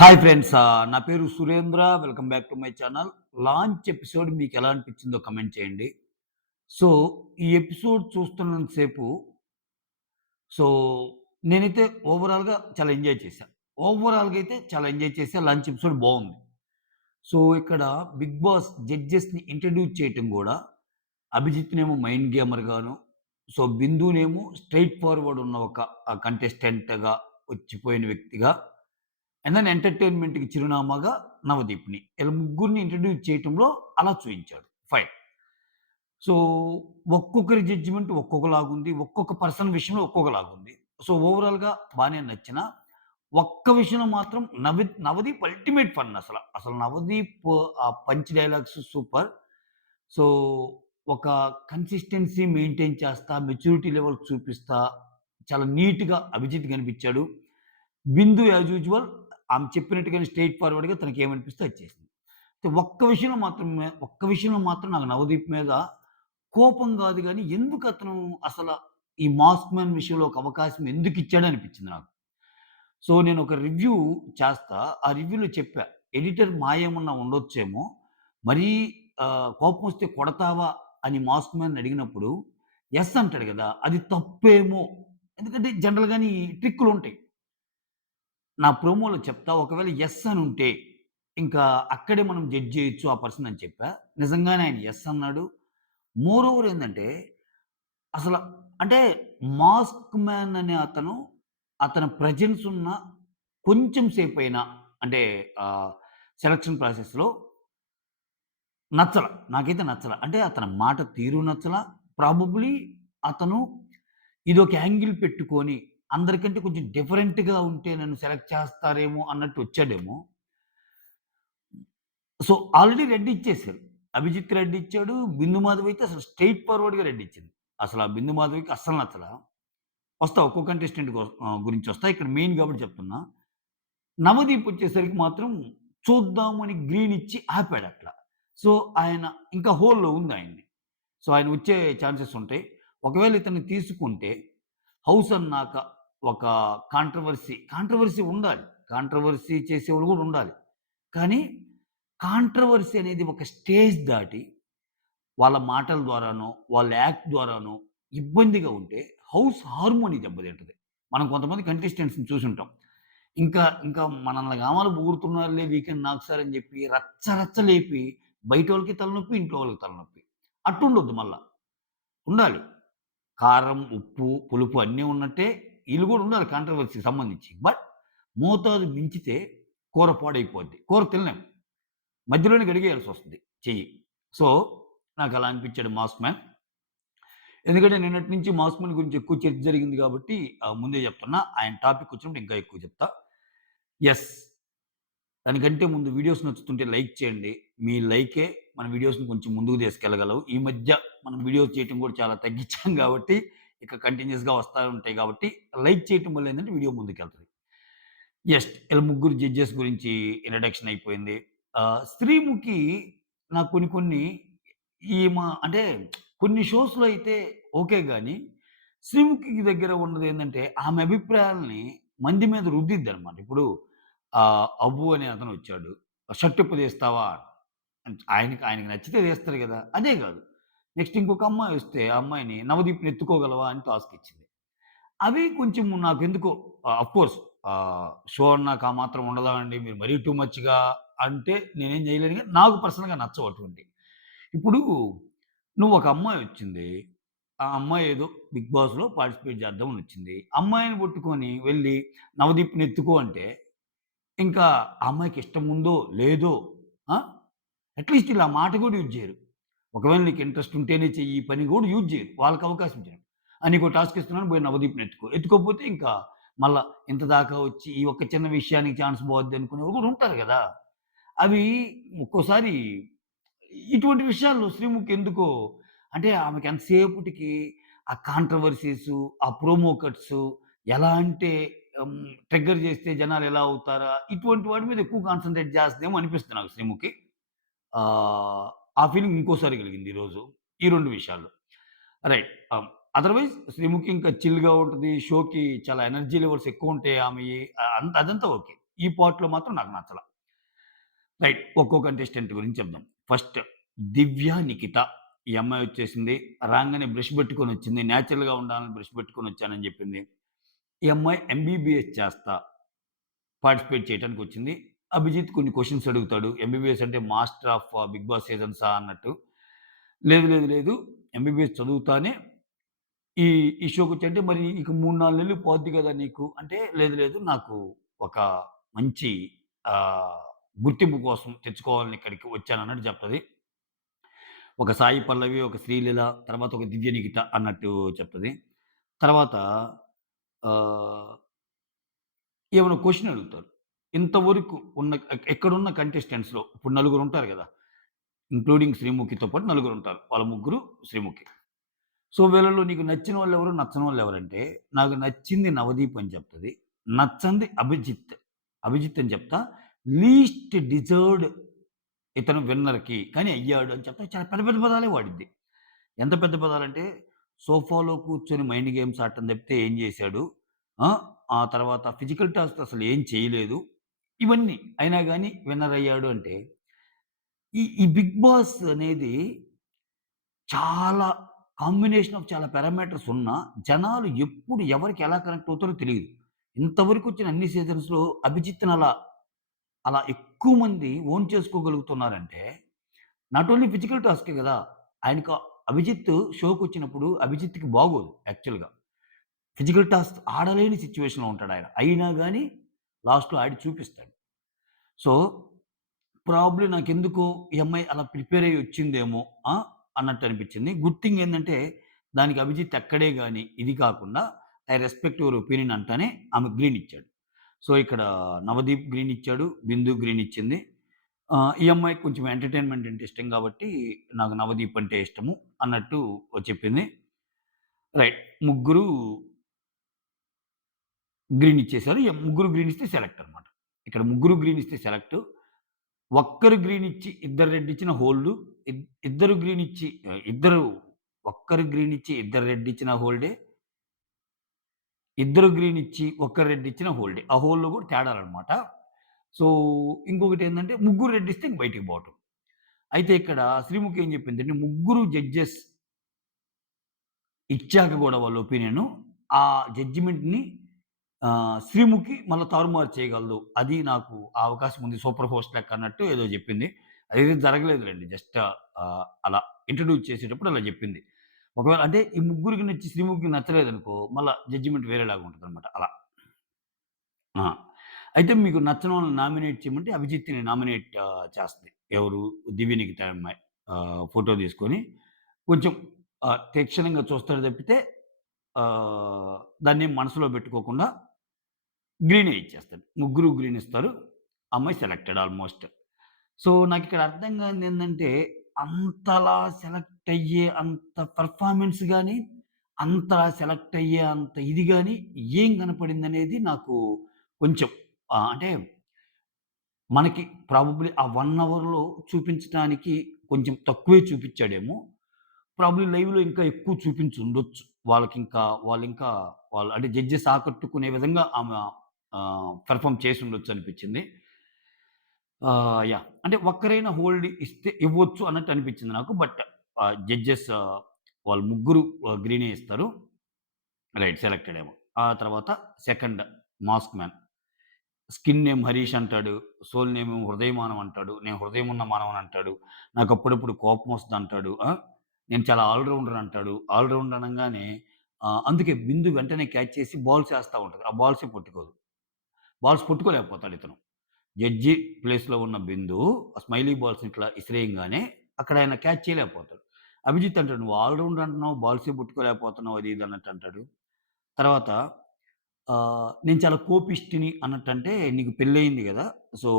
Hi friends. నా పేరు Surendra. Welcome back to my channel. Launch episode మీకెలా అనిపించిందో కమెంట్ చేయండి. సో, ఈ ఎపిసోడ్ చూస్తున్నంత సేపు సో, నేనైతే ఓవరాల్‌గా చాలా ఎంజాయ్ చేశా. ఓవరాల్‌గా అయితే చాలా ఎంజాయ్ చేశా. లాంచ్ ఎపిసోడ్ బావుంది. సో, ఇక్కడ 'బిగ్ బాస్' జడ్జెస్‌ని ఇంట్రొడ్యూస్ చేయటం గూడా అభిజిత్‌నేమో మైండ్ గేమర్‌గాను, సో, బిందునేమో స్ట్రెయిట్ ఫార్వర్డ్ ఉన్న ఒక కంటెస్టెంట్‌గా వచ్చిపోయిన వ్యక్తిగా అండ్ దెన్ ఎంటర్‌టైన్‌మెంట్‌కి చిరునామాగా నవదీప్‌ని. ఈళ్ళ ముగ్గురిని ఇంట్రొడ్యూస్ చేయటంలో అలా చూయించాడు. ఫైన్. సో, ఒక్కొక్కరి జడ్జిమెంట్ ఒక్కొక్కలాగుంది. ఒక్కొక్క పర్సన్ విషయంలో ఒక్కొక్కలాగుంది. సో, ఓవరాల్‌గా బానే నచ్చినా, ఒక్క విషయంలో మాత్రం నవదీప్ అల్టిమేట్ ఫన్ అసల. అసలు నవదీప్ ఆ పంచ్ డైలాగ్స్ సూపర్. సో, ఒక కన్సిస్టెన్సీ మెయింటైన్ చేస్తా, మెచ్యూరిటీ లెవెల్ చూపిస్తా, చాలా నీట్‌గా అభిజిత్ కనిపిచ్చాడు. బిందు యాజ్ యూజువల్ ఆమె చెప్పినట్టుగానే స్ట్రెయిట్ ఫార్వర్డ్‌గా తనకేమనిపిస్తే అది చేసింది. ఒక్క విషయంలో మాత్రం నాకు నవదీప్ మీద కోపం గాదు గానీ, ఎందుకతను అసల ఈ మాస్క్ మ్యాన్ విషయంలో ఒక అవకాశం ఎందుకిచ్చాడు అనిపిచ్చింది నాకు. సో, నేనొక రివ్యూ చేస్తా. ఆ రివ్యూలో చెప్పా. ఎడిటర్ మాయేమన్నా ఉండొచ్చేమో, మరీ కోపమొస్తే కొడతావా అని మాస్క్ మ్యాన్‌ని అడిగినప్పుడు, యెస్ అంటాడు గదా! అది తప్పేమో. ఎందుకంటే జనరల్‌గానే ఈ ట్రిక్కులుంటాయి. నా ప్రోమోలో చెప్తా. ఒకవేళ యెస్ అనుంటే, ఇంకా అక్కడే మనం జడ్జ్ జేయొచ్చు ఆ పర్సన్ అని చెప్పా. నిజంగానే ఆయన యెస్ అన్నాడు. మోరోవర్ ఏందంటే, అసల అంటే మాస్క్ మ్యాన్ అనే అతను, అతని ప్రెజెన్స్ ఉన్న కొంచెం సేపైనా అంటే ఆహ్, సెలక్షన్ ప్రాసెస్‌లో నచ్చల. నాకైతే నచ్చల. అంటే అతని మాట తీరు నచ్చల. ప్రాబబ్లీ అతను ఇదొక యాంగిల్ పెట్టుకొని అందరికంటే కొంచెం డిఫరెంట్‌గా ఉంటే నన్ను సెలెక్ట్ చేస్తారేమో అన్నట్టు వచ్చాడేమో. సో, ఆల్రెడీ రెడ్ ఇచ్చేసారు. అభిజిత్ రెడ్ ఇచ్చాడు. బిందు మాధవి అయితే అసలు స్ట్రెయిట్ ఫార్వర్డ్‌గా రెడ్ ఇచ్చింది. అసల ఆ బిందు మాధవికి అస్సలు నచ్చల. వస్తా ఒక్కో కంటెస్టెంట్ గురించొస్తా. ఇక్కడ మెయిన్ కాబట్టి చెప్తున్నా. నవదీప్ వచ్చేసరికి మాత్రం చూద్దామని గ్రీన్ ఇచ్చి ఆపాడట్ల. సో, ఆయన ఇంకా హోల్‌లో ఉంది ఆయన్ని. సో, ఆయన వచ్చే ఛాన్సెస్ ఉంటాయి. ఒకవేళ ఇతన్ని తీసుకుంటే హౌస్ అన్నాక ఒక కాంట్రోవర్సీ ఉండాలి. కాంట్రోవర్సీ చేసేవాళ్ళు గూడా ఉండాలి. కానీ కాంట్రోవర్సీ అనేది ఒక స్టేజ్ దాటి వాళ్ళ మాటల ద్వారానో, వాళ్ళ యాక్ట్ ద్వారానో ఇబ్బందిగా ఉంటే హౌస్ హార్మోని దెబ్బతింటది. మనం కొంతమంది కంటెస్టెంట్స్‌ని చూసుంటాం. ఇంకా మనల్ని గామాలు పొగుడుతున్నారులే వీకెండ్ నాకు సార్ అని జెప్పి రచ్చ లేపి బయటోళ్ళకి తలనొప్పి, ఇంట్లో వాళ్ళకి తలనొప్పి. అట్టుండొద్దు మళ్ళా. ఉండాలి. కారం, ఉప్పు, పులుపు అన్నీ ఉన్నట్టే ఈళ్ళు గూడా ఉండాలి కాంట్రోవర్సీకి సంబంధించి. బట్ మోతాదు మించితే కూర పాడైపోద్ది. కూర తినలేం. మధ్యలోనే గడిగేయాల్సొస్తది చెయ్యి. సో, నాకలా అనిపిచ్చాడు 'మాస్ మ్యాన్'. ఎందుకంటే నిన్నటి నుంచి 'మాస్ మ్యాన్' గురించి ఎక్కువ చర్చ జరిగింది గాబట్టి ముందే జెప్తున్నా. ఆయన టాపికొచ్చినప్పుడు ఇంకా ఎక్కువ చెప్తా. యెస్. దానికంటే ముందు వీడియోస్ నచ్చుతుంటే లైక్ చేయండి. మీ లైకే మన వీడియోస్‌ని కొంచెం ముందుకు తీసుకెళ్ళగలవు. ఈ మధ్య మనం వీడియోస్ చేయటం గూడా చాలా తగ్గిచ్చాం గాబట్టి, ఇక కంటిన్యూయస్‌గా వస్తా ఉంటాయి గాబట్టి, లైక్ చేయటం వల్ల ఏందంటే వీడియో ముందుకెళ్తది. ఈళ్ళ ముగ్గురు జడ్జెస్ గురించి ఇంట్రడక్షన్ అయిపోయింది. 'శ్రీముఖి' నాకు కొన్ని అంటే కొన్ని షోస్‌లో అయితే ఓకే గానీ, 'శ్రీముఖికి' దగ్గర ఉన్నదేందంటే, ఆమె అభిప్రాయాల్ని మంది మీద రుద్దిద్దనమాట. ఇప్పుడు 'అబ్బు' అనే అతనొచ్చాడు. షర్ట్ ఇప్పదీస్తావా? ఆయనకి నచ్చితే తీస్తాడు గదా! అదే గాదు. నెక్స్ట్ ఇంకొక అమ్మాయొస్తే, ఆ అమ్మాయిని 'నవదీప్‌ని ఎత్తుకోగలవా?' అని టాస్క్ ఇచ్చింది. అవి కొంచెం నాకెందుకో అఫ్‌కోర్స్ షో అన్నాక ఆ మాత్రం ఉండదా అండి? మీరు మరీ టూ మచ్‌గా అంటే నేనేం జేయలేను గానీ, నాకు పర్సనల్‌గా నచ్చవు అటువంటియి. ఇప్పుడు నువ్వొక అమ్మాయొచ్చింది. ఆ అమ్మాయి ఏదో 'బిగ్ బాస్‌లో' పార్టిసిపేట్ చేద్దామని వచ్చింది. అమ్మాయిని పట్టుకొని వెళ్లి 'నవదీప్‌ని ఎత్తుకో' అంటే, ఇంకా ఆ అమ్మాయికి ఇష్టం ఉందో, లేదో ఆ! అట్‌లీస్ట్ ఇలా మాట గూడా యూజ్ జేయరు. ఒకవేళ నీకు ఇంట్రెస్ట్ ఉంటేనే చెయ్యి ఈ పని గూడా యూజ్ జేయరు. వాళ్ళకి అవకాశం ఇచ్చినట్టు. నీకో టాస్క్ ఇస్తున్నాను పోయి నవదీప్‌ని ఎత్తుకో. ఎత్తుకోకపోతే ఇంకా మళ్ళా ఇంత దాకా వచ్చి ఈ ఒక్క చిన్న విషయానికి ఛాన్స్ పోద్ది అనుకునేవాళ్ళు గూడా ఉంటారు గదా! అవి ఒక్కోసారి ఇటువంటి విషయాల్లో శ్రీముఖి ఎందుకో అంటే ఆమెకి ఎంతసేపటికి ఆ కాంట్రోవర్సీసు, ఆ ప్రోమో కట్సు ఎలా అంటే ట్రిగ్గర్ చేస్తే జనాలు ఎలా అవుతారా? ఇటువంటి వాటి మీద ఎక్కువ కాన్సంట్రేట్ చేస్తదేమో అనిపిస్తుంది నాకు శ్రీముఖి. ఆహ్, ఆ ఫీలింగ్ ఇంకోసారి కలిగింది ఈరోజు. ఈ 2 విషయాల్లో. రైట్. అదర్‌వైజ్ శ్రీముఖి ఇంకా చిల్‌గా ఉంటది. షోకి చాలా ఎనర్జీ లెవెల్స్ ఎక్కువుంటాయి ఆమెయి. అదంతా ఓకే. ఈ పార్ట్‌లో మాత్రం నాకు నచ్చల. రైట్. ఒక్కో కంటెస్టెంట్ గురించి చెప్దాం. ఫస్ట్ 'దివ్య నిఖిత' ఈ అమ్మాయి వచ్చేసింది. రాంగానే బ్రష్ పెట్టుకొనొచ్చింది. నేచురల్‌గా ఉండాలని బ్రష్ పెట్టుకొనొచ్చానని జెప్పింది. ఈ అమ్మాయి ఎంబీబీఎస్ చేస్తా పార్టిసిపేట్ చేయటానికొచ్చింది. అభిజిత్ కొన్ని క్వెషన్స్ అడుగుతాడు. ఎంబీబీఎస్ అంటే మాస్టర్ ఆఫ్ బిగ్ బాస్ సీజన్సా అన్నట్టు. లేదు, లేదు, లేదు. ఎంబీబీఎస్ చదువుతానే ఈ ఈ షోకొచ్చా అంటే మరి ఇక 3, 4 నెలలు పోద్ది గదా నీకు అంటే, లేదు, లేదు నాకు ఒక మంచి ఆహ్, గుర్తింపు కోసం తెచ్చుకోవాలని ఇక్కడికి వచ్చానన్నట్టు చెప్తది. ఒక సాయి పల్లవి, ఒక శ్రీలీల, తర్వాత ఒక దివ్య నిఖిత అన్నట్టు చెప్తది. తర్వాత ఆహ్, ఏమైనా క్వెషన్ అడుగుతారు. ఇంతవరకు ఉన్న ఎక్కడున్న కంటెస్టెంట్స్‌లో ఇప్పుడు నలుగురుంటారు గదా! ఇంక్లూడింగ్ శ్రీముఖితో పాటు నలుగురుంటారు. వాళ్ళ ముగ్గురు, శ్రీముఖి. సో, వీళ్ళలో నీకు నచ్చినోళ్ళెవరు? నచ్చనోళ్ళెవరంటే, నాకు నచ్చింది నవదీప్ అని చెప్తది. నచ్చంది అభిజిత్. అభిజిత్ అని చెప్తా. లీస్ట్ డిజర్వ్డ్ ఇతను విన్నర్‌కి కానీ అయ్యాడు అని చెప్తా. చాలా పెద్ద పెద్ద పదాలే వాడిద్ది. ఎంత పెద్ద పదాలంటే, సోఫాలో కూర్చొని మైండ్ గేమ్స్ ఆడటం తప్పితే ఏం చేశాడు? ఆ! ఆ తర్వాత ఫిజికల్ టాస్క్ అసలు ఏం చేయలేదు. ఇవన్నీ. అయినా గాని విన్నర్ అయ్యాడు అంటే, ఈ 'బిగ్ బాస్' అనేది చాలా కాంబినేషన్ ఆఫ్ చాలా పారామీటర్స్ ఉన్నా, జనాలు ఎప్పుడు ఎవరికి ఎలా కనెక్ట్ అవుతారో తెలీదు. ఇంతవరకొచ్చిన అన్ని సీజన్స్‌లో అభిజిత్‌ని అలా ఎక్కువ మంది ఓన్ చేసుకోగలుగుతున్నారంటే, నాట్ ఓన్లీ ఫిజికల్ టాస్కే గదా! ఆయనకు అభిజిత్ షోకొచ్చినప్పుడు అభిజిత్‌కి బాగోదు యాక్చువల్‌గా. ఫిజికల్ టాస్క్ ఆడలేని సిట్యుయేషన్‌లో ఉంటాడాయన. అయినా గాని లాస్ట్‌లో ఆడి చూపిస్తాడు. సో, ప్రాబబ్లీ నాకెందుకో ఈ అమ్మాయి అలా ప్రిపేర్ అయ్యి వచ్చిందేమో ఆ! అన్నట్టు అనిపించింది. గుడ్ థింగ్ ఏందంటే దానికి అభిజిత్ ఎక్కడే గాని ఇది కాకుండా ఐ రెస్పెక్ట్ యువర్ ఒపీనియన్ అంటానే ఆమెకు గ్రీన్ ఇచ్చాడు. సో, ఇక్కడ నవదీప్ గ్రీన్ ఇచ్చాడు. బిందు గ్రీన్ ఇచ్చింది. ఈ అమ్మాయికి కొంచెం ఎంటర్‌టైన్‌మెంట్ అంటే ఇష్టం కాబట్టి నాకు నవదీప్ అంటే ఇష్టము అన్నట్టు చెప్పింది. రైట్. ముగ్గురు గ్రీన్ ఇచ్చేసారు. ముగ్గురు గ్రీన్ ఇస్తే సెలెక్ట్ అన్నమాట. ఇక్కడ ముగ్గురు గ్రీన్ ఇస్తే సెలెక్ట్. ఒక్కరు గ్రీన్ ఇచ్చి, ఇద్దరు రెడ్ ఇచ్చిన హోల్డు. ఇద్దరు గ్రీన్ ఇచ్చి ఇద్దరు ఒక్కరు గ్రీన్ ఇచ్చి, ఇద్దరు రెడ్ ఇచ్చిన హోల్డే. ఇద్దరు గ్రీన్ ఇచ్చి, ఒక్కరు రెడ్ ఇచ్చిన హోల్డే. ఆ హోల్‌లో కూడా తేడాలనమాట. సో, ఇంకొకటేందంటే ముగ్గురు రెడ్ ఇస్తే ఇంక బయటికి పోవటం. అయితే ఇక్కడ శ్రీముఖి ఏం చెప్పిందంటే, ముగ్గురు జడ్జెస్ ఇచ్చాక గూడా వాళ్ళ ఒపీనియను, ఆ జడ్జిమెంట్‌ని శ్రీముఖి మళ్ళా తారుమారు చేయగలదు. అది నాకు ఆ అవకాశం ఉంది. సూపర్ హోస్ట్ లెక్క అన్నట్టు ఏదో జెప్పింది. అదేది జరగలేదులెండి. జస్ట్ అలా ఇంట్రొడ్యూస్ చేసేటప్పుడు అలా జెప్పింది. ఒకవేళ అంటే ఈ ముగ్గురికి నచ్చి శ్రీముఖికి నచ్చలేదనుకో, మళ్ళా జడ్జిమెంట్ వేరేలాగా ఉంటదనమాట అలా. ఆ! అయితే మీకు నచ్చనోళ్ళని నామినేట్ చేయమంటే అభిజిత్‌ని నామినేట్ చేస్తది. ఎవరు? దివ్య నిఖిత అమ్మాయి. ఫోటో తీసుకొని కొంచెం తీక్షణంగా చూస్తాడు తప్పితే ఆహ్, దాన్నేం మనసులో పెట్టుకోకుండా గ్రీనే ఇచ్చేస్తాడు. ముగ్గురు గ్రీన్ ఇస్తారు. అమ్మాయి సెలెక్టెడ్ ఆల్‌మోస్ట్. సో, నాకిక్కడ అర్థం కానిదేందంటే, అంతలా సెలెక్ట్ అయ్యే అంత పెర్ఫార్మన్స్ గాని, అంతలా సెలెక్ట్ అయ్యే అంత ఇది గాని ఏం కనపడిందనేది నాకు కొంచెం అంటే మనకి ప్రాబబ్లీ ఆ 1 అవర్‌లో చూపించటానికి కొంచెం తక్కువే చూపిచ్చాడేమో. ప్రాబబ్లీ లైవ్‌లో ఇంకా ఎక్కువ చూపించుండొచ్చు. వాళ్ళింకా వాళ్ళు అంటే జడ్జెస్ ఆకట్టుకునే విధంగా ఆమె పెర్ఫార్మ్ చేసుండొచ్చనిపిచ్చింది. యాహ్! అంటే ఒక్కరైనా హోల్డ్ ఇస్తే ఇవ్వచ్చు అన్నట్టు అనిపిచ్చింది నాకు. బట్ జడ్జెస్ వాళ్ళు ముగ్గురు గ్రీనే ఇస్తారు. రైట్ సెలెక్టెడ్ ఏమో. ఆ తర్వాత second mask man. Skin name Harish అంటాడు. సోల్ నేమ్ హృదయమానం అంటాడు. నేను హృదయం ఉన్న మానవని అంటాడు. నాకప్పుడప్పుడు కోపమొస్తదంటాడు. నేను చాలా ఆల్ రౌండర్ అంటాడు. ఆల్ రౌండర్ అనంగానే అందుకే బిందు వెంటనే క్యాచ్ చేసి బాల్స్ ఏస్తా ఉంటది. ఆ బాల్సే పట్టుకోదు. బాల్స్ పట్టుకోలేకపోతాడితను. జడ్జి ప్లేస్‌లో ఉన్న బిందు ఆ స్మైలీ బాల్స్‌ని ఇట్లా ఇసిరేయంగానే అక్కడ ఆయన క్యాచ్ చేయలేకపోతాడు. అభిజిత్ అంటాడు, "నువ్వు ఆల్ రౌండర్ అంటున్నావు. బాల్సే పట్టుకోలేకపోతున్నావు" అది ఇది అన్నట్టు అంటాడు. తర్వాత నేను చాలా కోపిష్టిని అన్నట్టంటే, "నీకు పెళ్లయింది గదా! సో,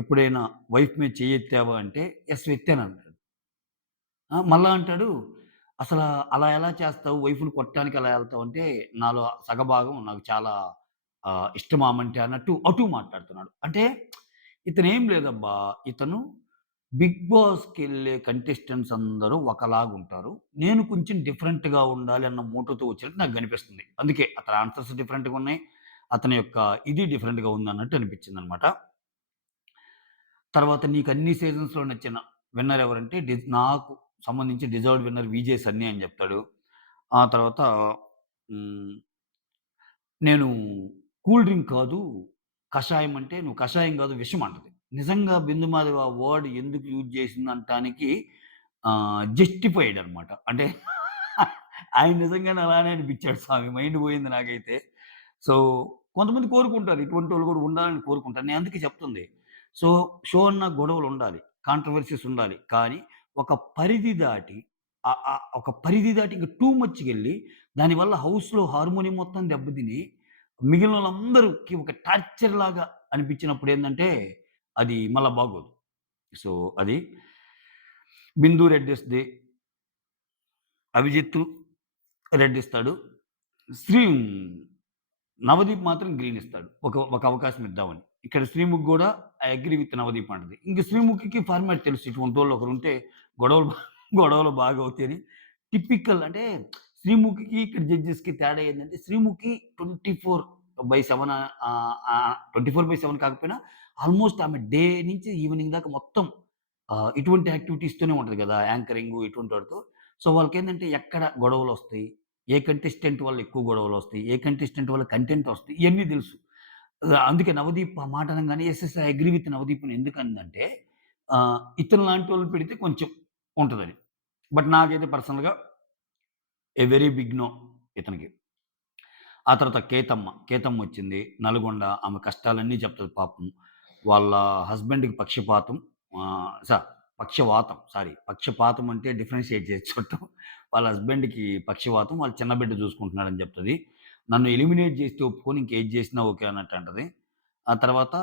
ఎప్పుడైనా వైఫ్ మీద చెయ్యెత్తావా?" అంటే, "యెస్ ఎత్తానంటాడు." మళ్ళా అంటాడు, "అసలా అలా ఎలా చేస్తావు? వైఫ్‌ని కొట్టడానికి ఎలా ఎళ్తావు?" అంటే, "నాలో సగభాగం నాకు చాలా ఇష్టం ఆమంటే" అన్నట్టు అటూ మాట్లాడుతున్నాడు. అంటే ఇతనేం లేదబ్బా! ఇతను బిగ్ బాస్‌కెళ్ళే కంటెస్టెంట్స్ అందరూ ఒకలాగుంటారు. నేను కొంచెం డిఫరెంట్‌గా ఉండాలి అన్న మోటోతో వచ్చినట్టు నాకు కనిపిస్తుంది. అందుకే అతని ఆన్సర్స్ డిఫరెంట్‌గున్నాయి. అతని యొక్క ఇది డిఫరెంట్‌గా ఉందన్నట్టు అనిపించిందనమాట. తర్వాత నీకన్ని సీజన్స్‌లో నచ్చిన విన్నర్ ఎవరంటే నాకు సంబంధించి డిజర్వ్డ్ విన్నర్ 'విజే సన్నీ' అని జెప్తాడు. ఆ తర్వాత హ్మ్. నేను కూల్ డ్రింక్ కాదు, కషాయం అంటే నువ్వు కషాయం గాదు విషం అంటది. నిజంగా బిందు మాధవి ఆ వర్డ్ ఎందుకు యూజ్ చేసిందంటానికి జస్టిఫైడ్ అనమాట. అంటే ఆయన నిజంగానే అలానే అనిపిచ్చాడు స్వామి. మైండ్ పోయింది నాకైతే. సో, కొంతమంది కోరుకుంటారు. ఇటువంటోళ్ళు గూడా ఉండాలని కోరుకుంటారు. నేను అందుకే చెప్తుంది. సో, షో అన్నా గొడవలుండాలి. కాంట్రోవర్సీస్ ఉండాలి. కానీ ఒక పరిధి దాటి ఒక పరిధి దాటి ఇంక టూ మచ్‌గెళ్ళి దానివల్ల హౌస్‌లో హార్మోనియం మొత్తం దెబ్బతిని మిగిలినోళ్ళందరికి ఒక టార్చర్ లాగా అనిపించినప్పుడేందంటే, అది మళ్ళా బాగోదు. సో, అది. 'బిందు' రెడ్డిస్‌ది. 'అభిజిత్తు' రెడ్డిస్తాడు. 'నవదీప్' మాత్రం గ్రీన్ ఇస్తాడు. ఒక అవకాశం ఇద్దామని. ఇక్కడ 'శ్రీముఖి' గూడా ఐ అగ్రీ విత్ 'నవదీప్' అంటది. ఇంక 'శ్రీముఖికి' ఫార్మాట్ తెలుసు. ఇటువంటోళ్ళు ఒకరుంటే గొడవలు గొడవలు బాగా అవుతాయని. టిపికల్ అంటే 'శ్రీముఖికి' ఇక్కడ జడ్జెస్‌కి తేడా ఏందంటే 'శ్రీముఖి' 24/7 24/7 కాకపోయినా ఆల్‌మోస్ట్ ఆమె డే నుంచి ఈవెనింగ్ దాకా మొత్తం ఇటువంటి యాక్టివిటీస్‌తోనే ఉంటది గదా! యాంకరింగు ఇటువంటి వాటితో. సో, వాళ్ళకేందంటే ఎక్కడ గొడవలొస్తాయి, ఏ కంటెస్టెంట్ వల్ల ఎక్కువ గొడవలొస్తాయి, ఏ కంటెస్టెంట్ వల్ల కంటెంట్ ఒస్తాయి, ఇయన్నీ దెలుసు. అందుకే 'నవదీప్' ఆ మాట అనంగానే yes, yes. I agree with 'Navdeep' అని ఎందుకందంటే ఇతను లాంటోళ్ళు పెడితే కొంచెం ఉంటదని. బట్ నాకైతే పర్సనల్‌గా ఎ వెరీ బిగ్ నో ఇతనికి. ఆ తర్వాత కేతమ్మొచ్చింది. నల్గొండ. ఆమె కష్టాలన్నీ చెప్తది పాపం. వాళ్ళ హస్బెండ్‌కి పక్షపాతం ఆహ్, స పక్షవాతం సారీ. పక్షపాతం అంటే డిఫరెన్షియేట్ చేసి చూడటం. వాళ్ళ హస్బెండ్‌కి పక్షవాతం. వాళ్ళ చిన్న బిడ్డ చూసుకుంటున్నాడని చెప్తది. నన్ను ఎలిమినేట్ చేస్తే ఒప్పుకోను. ఇంకేది చేసినా ఓకే అన్నట్టు అంటది. ఆ తర్వాత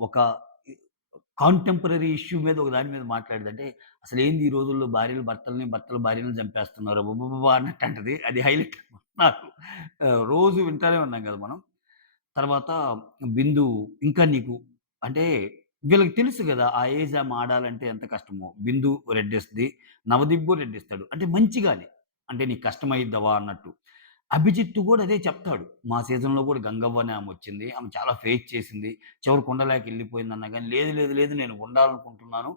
ఒక ఇ కాంటెంపరరీ ఇష్యూ మీద ఒక దాని మీద మాట్లాడిద్ది. అంటే అసలేంది ఈ రోజుల్లో భార్యలు భర్తల్ని, భర్తలు భార్యలని చంపేస్తున్నారు. అబ్బబ్బబ్బా! అన్నట్టు అంటది. అది హైలైట్ నాకు. రోజు వింటానే ఉన్నాం గదా మనం. తర్వాత 'బిందు' ఇంకా నీకు అంటే వీళ్ళకి తెలుసు గదా! ఆ ఏజ్ ఆమె ఆడాలంటే ఎంత కష్టమో. 'బిందు' రెడ్డిస్తది. 'నవదీప్' రెడ్డిస్తాడు. అంటే మంచిగానే. అంటే నీకు కష్టమైద్దవా అన్నట్టు. 'అభిజిత్' గూడా అదే చెప్తాడు. మా సీజన్‌లో గూడా గంగవ్వ అని ఆమొచ్చింది. ఆమె చాలా ఫేస్ చేసింది. చివరికి ఉండలేక ఎళ్ళిపోయిందన్నా గాని, లేదు, లేదు, లేదు నేను ఉండాలనుకుంటున్నాను.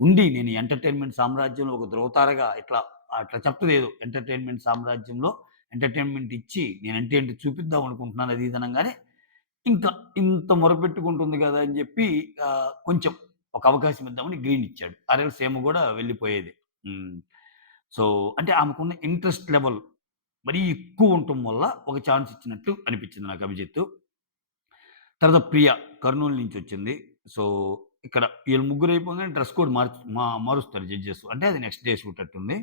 ఉండి నేను ఎంటర్‌టైన్‌మెంట్ సామ్రాజ్యంలో ఒక ధ్రువతారగా అట్లా చెప్తదేదో ఎంటర్‌టైన్‌మెంట్ సామ్రాజ్యంలో ఎంటర్‌టైన్‌మెంట్ ఇచ్చి నేనంటే ఏంటో చూపిద్దాం అనుకుంటున్నాను అది ఇది అనంగానే, ఇంకా ఇంత మొరపెట్టుకుంటుంది గదా! అని జెప్పి కొంచెం ఒక అవకాశం ఇద్దామని గ్రీన్ ఇచ్చాడు. ఆరేళ్ల సీమ గూడా వెళ్ళిపోయేది. హ్మ్. సో, అంటే ఆమెకున్న ఇంట్రెస్ట్ లెవెల్ మరీ ఎక్కువుంటం వల్ల ఒక ఛాన్స్ ఇచ్చినట్టు అనిపిచ్చింది నాకు 'అభిజిత్.' తర్వాత 'ప్రియ' కర్నూలు నుంచొచ్చింది. సో, ఇక్కడ ఈళ్ళు ముగ్గురు అయిపోగానే డ్రెస్ కోడ్ మారుస్తారు జడ్జెస్. అంటే అది నెక్స్ట్ డే షూట్ అట్టుంది.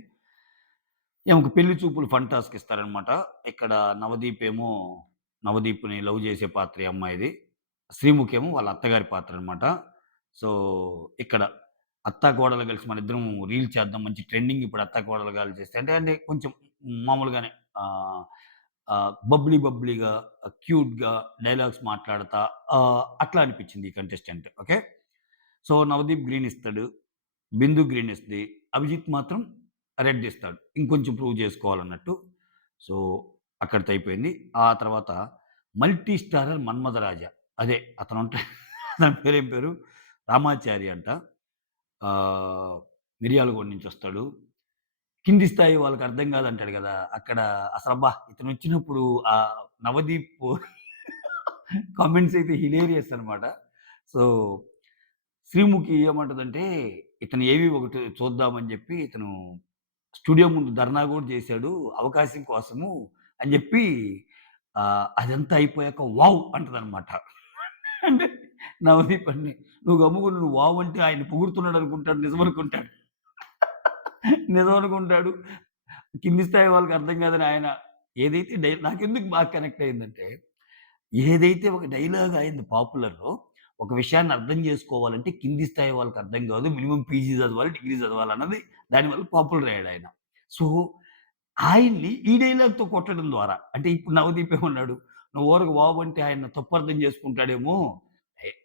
ఈమెకు పెళ్లి చూపులు ఫన్ టాస్క్ ఇస్తారనమాట. ఇక్కడ నవదీప్‌ని లవ్ చేసే పాత్ర ఈ అమ్మాయిది. శ్రీముఖి ఏమో వాళ్ళ అత్తగారి పాత్ర అనమాట. సో, ఇక్కడ అత్తాకోడలు కలిసి మనిద్దరం రీల్ చేద్దాం. మంచి ట్రెండింగ్ ఇప్పుడు అత్తాకోడలు కలిసి చేస్తే అంటే కొంచెం మామూలుగానే ఆహ్, బబ్లీగా, క్యూట్‌గా డైలాగ్స్ మాట్లాడతా అట్లా అనిపించింది ఈ contestant. Okay. So, Navdeep green ఇస్తాడు. బిందు గ్రీన్ ఇస్తది. అభిజిత్ మాత్రం రెడ్ ఇస్తాడు. ఇంకొంచెం ప్రూవ్ చేసుకోవాలన్నట్టు. సో, అక్కడితో అయిపోయింది. ఆ తర్వాత మల్టీ స్టారర్ 'మన్మథరాజా' అదే అతనుంటాడు. అతని పేరేం పేరు? రామాచారి అంట. ఆహ్, మిర్యాలగూడ నుంచొస్తాడు. కింది స్థాయి వాళ్ళకి అర్థం కాదంటాడు గదా! అక్కడ అసలబ్బా! ఇతనొచ్చినప్పుడు నవదీప్ కామెంట్స్ అయితే హిలేరియస్ అనమాట. సో, శ్రీముఖి ఏమంటదంటే, ఇతను ఏవి ఒకటి చూద్దామని జెప్పి ఇతను స్టూడియో ముందు ధర్నా గూడా జేశాడు. అవకాశం కోసము అని జెప్పి అదంతా అయిపోయాక వావ్! అంటదనమాట. అంటే నవదీప్ అన్ని "నువ్వు గమ్ముగుండు నువ్వు వావ్ అంటే ఆయన పొగుడుతున్నాడనుకుంటాడు. నిజమనుకుంటాడు. నిజమనుకుంటాడు. కింది స్థాయి వాళ్ళకి అర్థం కాదని ఆయన ఏదైతే నాకెందుకు బాగా కనెక్ట్ అయిందంటే, ఏదైతే ఒక డైలాగ్ అయింది పాపులరో, ఒక విషయాన్ని అర్థం చేసుకోవాలంటే కింది స్థాయి వాళ్ళకి అర్థం కాదు. మినిమమ్ పీజీ చదవాలి, డిగ్రీ చదవాలన్నది దానివల్ల పాపులర్ అయ్యాడాయన. సో, ఆయన్ని ఈ డైలాగ్‌తో కొట్టడం ద్వారా అంటే ఇప్పుడు నవదీప్ ఏమన్నాడు, "నువ్వు ఊరక వావ్ అంటే ఆయన తప్పర్థం చేసుకుంటాడేమో.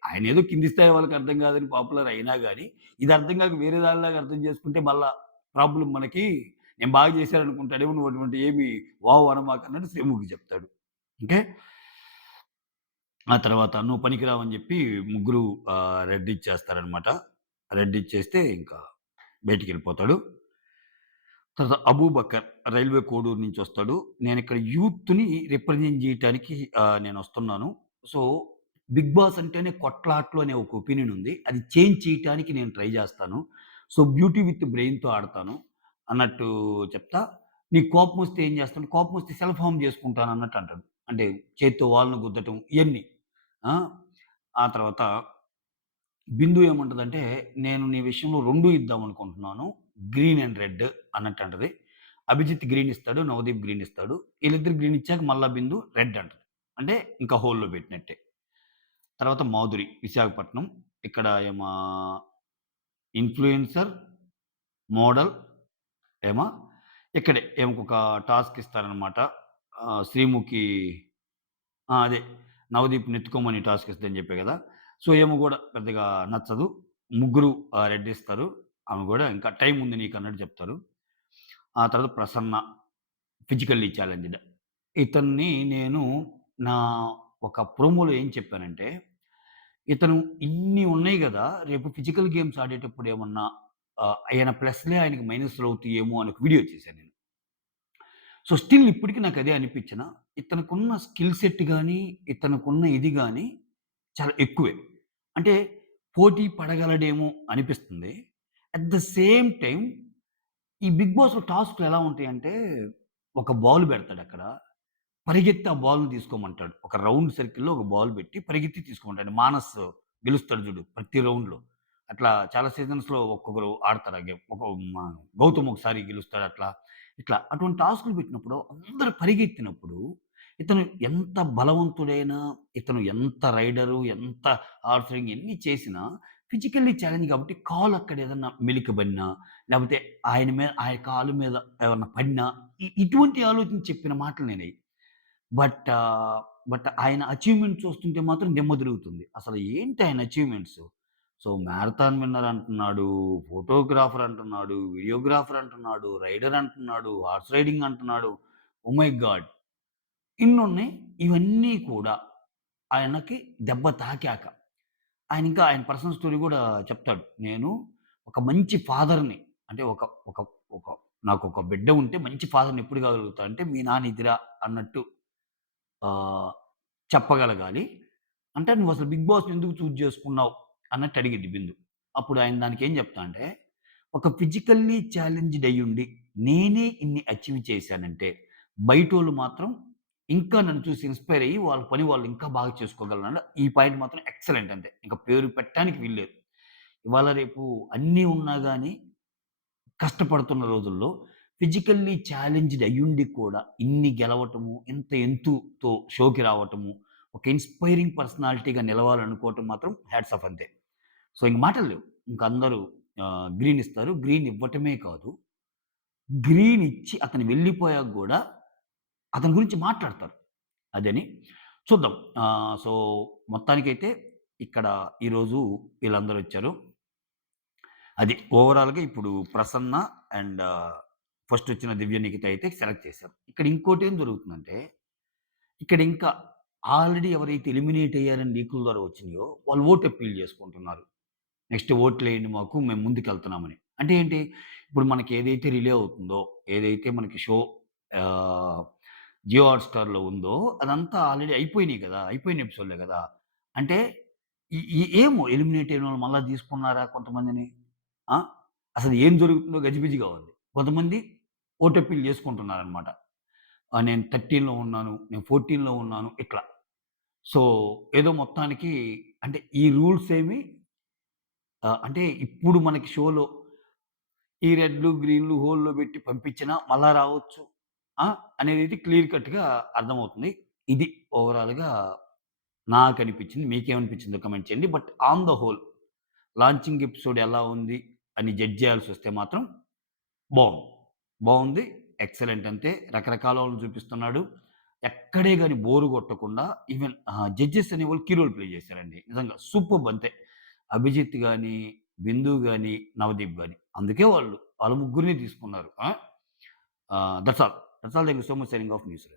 ఆయనేదో కింది స్థాయి వాళ్ళకి అర్థం కాదని పాపులర్ అయినా గాని, ఇది అర్థం కాక వేరే దానిలాగా అర్థం చేసుకుంటే మళ్ళా ప్రాబ్లమ్ మనకి. నేను బాగా చేశాననుకుంటాడేమో. నువ్వు అటువంటి ఏమి వావ్ అనమాకన్నట్టు శ్రీముఖి చెప్తాడు. ఓకే. ఆ తర్వాత "నువ్వు పనికిరావు" అని జెప్పి ముగ్గురు రెడ్ ఇచ్చేస్తారనమాట. రెడ్ ఇచ్చేస్తే ఇంకా బయటికెళ్ళిపోతాడు. తర్వాత 'అబూబకర్' రైల్వే కోడూరు నుంచొస్తాడు. నేనిక్కడ యూత్‌ని రిప్రజెంట్ జేయటానికి నేనొస్తున్నాను. సో, 'బిగ్ బాస్' అంటేనే కొట్లాట్లు అనే ఒక ఒపీనియన్ ఉంది. అది చేంజ్ చేయటానికి నేను ట్రై జేస్తాను. సో, 'బ్యూటీ విత్ బ్రెయిన్‌తో' ఆడతాను అన్నట్టు చెప్తా. నీకు కోపమొస్తే ఏం జేస్తాను? కోపమొస్తే సెల్ఫ్ హార్మ్ జేసుకుంటానన్నట్టు అంటాడు. అంటే చేత్తో వాళ్ళని గుద్దటం ఇయన్నీ. ఆ! ఆ తర్వాత బిందు ఏమంటదంటే, "నేను నీ విషయంలో 2 ఇద్దామనుకుంటున్నాను. గ్రీన్ అండ్ రెడ్" అన్నట్టంటది. అభిజిత్ గ్రీన్ ఇస్తాడు. నవదీప్ గ్రీన్ ఇస్తాడు. ఈళ్ళిద్దరు గ్రీన్ ఇచ్చాక మళ్ళా బిందు రెడ్ అంటది. అంటే ఇంకా హోల్‌లో పెట్టినట్టే. తర్వాత మాధురి విశాఖపట్నం. ఇక్కడ ఏమో ఇన్‌ఫ్లుయెన్సర్, మోడల్ ఏమో ఇక్కడే ఈమెకొక టాస్క్ ఇస్తారనమాట. శ్రీముఖి అదే నవదీప్‌ని ఎత్తుకోమని టాస్క్ ఇస్తదని చెప్పా గదా! సో, ఈమె గూడా పెద్దగా నచ్చదు. ముగ్గురు రెడ్ ఇస్తారు. ఆమె గూడా ఇంకా టైమ్ ఉంది నీకన్నట్టు చెప్తారు. ఆ తర్వాత ప్రసన్న ఫిజికల్లీ ఛాలెంజ్డ్. ఇతన్ని నేను నా ఒక ప్రోమోలో ఏం చెప్పానంటే, ఇతను ఇన్ని ఉన్నాయి గదా! రేపు ఫిజికల్ గేమ్స్ ఆడేటప్పుడు ఏమన్నా ఆయన ప్లస్‌లే ఆయనకి మైనస్‌లు అవుతాయేమో అని ఒక వీడియో చేశాను నేను. సో, స్టిల్ ఇప్పటికి నాకదే అనిపిచ్చినా, ఇతనుకున్న స్కిల్ సెట్ గాని, ఇతనుకున్న ఇది గాని చాలా ఎక్కువే. అంటే పోటీ పడగలడేమో అనిపిస్తుంది. అట్ ద సేమ్ టైమ్ ఈ 'బిగ్ బాస్‌లో' టాస్క్‌లు ఎలా ఉంటాయంటే, ఒక బాల్ పెడతాడక్కడ. పరిగెత్తి ఆ బాల్‌ని తీసుకోమంటాడు. ఒక రౌండ్ సర్కిల్‌లో ఒక బాల్ పెట్టి పరిగెత్తి తీసుకోమంటాడు. మానస్ గెలుస్తాడు చూడు ప్రతి రౌండ్‌లో. అట్లా చాలా సీజన్స్‌లో ఒక్కొక్కరు ఆడతారు ఆ గేమ్. మ గౌతమ్ ఒకసారి గెలుస్తాడు అట్లా. ఇట్లా అటువంటి టాస్క్‌లు పెట్టినప్పుడు అందరూ పరిగెత్తినప్పుడు ఇతను ఎంత బలవంతుడైనా, ఇతను ఎంత రైడరు, ఎంత హార్స్ రైడింగ్ ఎన్ని చేసినా ఫిజికల్లీ ఛాలెంజ్ కాబట్టి కాలు అక్కడ ఏదన్నా మెలికబడినా, లేకపోతే ఆయన కాలు మీద ఏమన్నా పడినా ఇటువంటి ఆలోచన చెప్పిన మాటలు నేనయి. బట్ ఆయన అచీవ్‌మెంట్ చూస్తుంటే మాత్రం దిమ్మ తిరుగుతుంది. అసలు ఏంటి ఆయన అచీవ్‌మెంట్స్? సో, మారథాన్ విన్నర్ అంటున్నాడు, ఫోటోగ్రాఫర్ అంటున్నాడు, వీడియోగ్రాఫర్ అంటున్నాడు, రైడర్ అంటున్నాడు, హార్స్ రైడింగ్ అంటున్నాడు. Oh my god! ఇన్నున్నాయి. ఇవన్నీ కూడా ఆయనకి దెబ్బ తాకాక, ఆయన పర్సనల్ స్టోరీ గూడా చెప్తాడు. నేను ఒక మంచి ఫాదర్‌ని అంటే ఒక ఒక ఒక నాకొక బిడ్డ ఉంటే మంచి ఫాదర్‌ని ఎప్పుడు కాగలుగుతా అంటే మీ నాన్న ఇదిరా అన్నట్టు ఆహ్, చెప్పగలగాలి. అంటే "నువ్వసలు 'బిగ్ బాస్‌ని' ఎందుకు చూజ్ చేసుకున్నావు?" అన్నట్టు అడిగిద్ది బిందు. అప్పుడు ఆయన దానికేం చెప్తా అంటే, "ఒక ఫిజికల్లీ ఛాలెంజ్డ్ అయ్యుండి, నేనే ఇన్ని అచీవ్ చేశానంటే, బయటోళ్ళు మాత్రం ఇంకా నన్ను చూసి ఇన్‌స్పైర్ అయ్యి, వాళ్ళ పని వాళ్ళు ఇంకా బాగా చేసుకోగలరని ఈ పాయింట్ మాత్రం ఎక్సలెంట్ అంతే. ఇంక పేరు పెట్టడానికి వీల్లేదు. ఇవాళ రేపు అన్నీ ఉన్నా గాని కష్టపడుతున్న రోజుల్లో ఫిజికల్లీ ఛాలెంజ్డ్ అయ్యుండి కూడా ఇన్ని గెలవటము, ఇంత ఎత్తుతో షోకి రావటము, ఒక ఇన్‌స్పైరింగ్ పర్సనాలిటీగా నిలవాలనుకోవటం మాత్రం హ్యాట్స్ ఆఫ్ అంతే. సో, ఇంక మాటలు లేవు. ఇంక అందరూ గ్రీన్ ఇస్తారు. గ్రీన్ ఇవ్వటమే కాదు, గ్రీన్ ఇచ్చి అతను వెళ్ళిపోయాక గూడా అతని గురించి మాట్లాడతారు. అదని. చూద్దాం. సో, మొత్తానికైతే ఇక్కడ ఈరోజు వీళ్ళందరొచ్చారు. అది ఓవరాల్‌గా ఇప్పుడు 'ప్రసన్న' అండ్ ఫస్టొచ్చిన 'దివ్య నిఖిత' అయితే సెలెక్ట్ చేశారు. ఇక్కడ ఇంకోటేం జరుగుతుందంటే, ఇక్కడ ఇంకా ఆల్రెడీ ఎవరైతే ఎలిమినేట్ అయ్యారని లీకుల ద్వారా వచ్చినాయో, వాళ్ళు ఓట్ అప్పీల్ చేసుకుంటున్నారు. నెక్స్ట్ ఓట్లేయండి మాకు మేము ముందుకెళ్తున్నామని. అంటే ఏంటి? ఇప్పుడు మనకి ఏదైతే రిలే అవుతుందో, ఏదైతే మనకి షో ఆహ్, జియో హాట్‌స్టార్‌లో ఉందో అదంతా ఆల్రెడీ అయిపోయినాయి గదా! అయిపోయిన ఎపిసోడ్‌లే గదా! అంటే ఈ ఈ ఏమో ఎలిమినేట్ అయినోళ్ళని మళ్ళా తీసుకున్నారా కొంతమందిని? ఆ! అసలు ఏం జరుగుతుందో గజిబిజిగా ఉంది. కొంతమంది ఓట్ అప్పీల్ చేసుకుంటున్నారనమాట. నేను 13లో ఉన్నాను, నేను 14లో ఉన్నాను ఇట్లా. సో, ఏదో మొత్తానికి అంటే ఈ రూల్స్ ఏమి అంటే ఇప్పుడు మనకి షోలో ఈ రెడ్‌లు, గ్రీన్‌లు హోల్‌లో పెట్టి పంపించినా మళ్ళా రావచ్చు. ఆ! అనేదైతే క్లియర్ కట్‌గా అర్థమవుతుంది. ఇది ఓవరాల్‌గా నాకనిపించింది. మీకేమనిపించిందో కామెంట్ చేయండి. But on the whole launching episode ఎలా ఉంది అని జడ్జ్ చేయాల్సొస్తే మాత్రం బావుంది. బావుంది. ఎక్సలెంట్ అంతే. రకరకాలోళ్ళని చూపిస్తున్నాడు. ఎక్కడే గాని బోర్ కొట్టకుండా ఈవెన్ జడ్జెస్ అనేవాళ్ళు కీ రోల్ ప్లే చేశారండి. నిజంగా సూపర్బ్ అంతే. అభిజిత్ గాని, బిందు గాని, నవదీప్ గాని. అందుకే వాళ్ళ ముగ్గురిని తీసుకున్నారు. That's all. Thank you so much signing off news.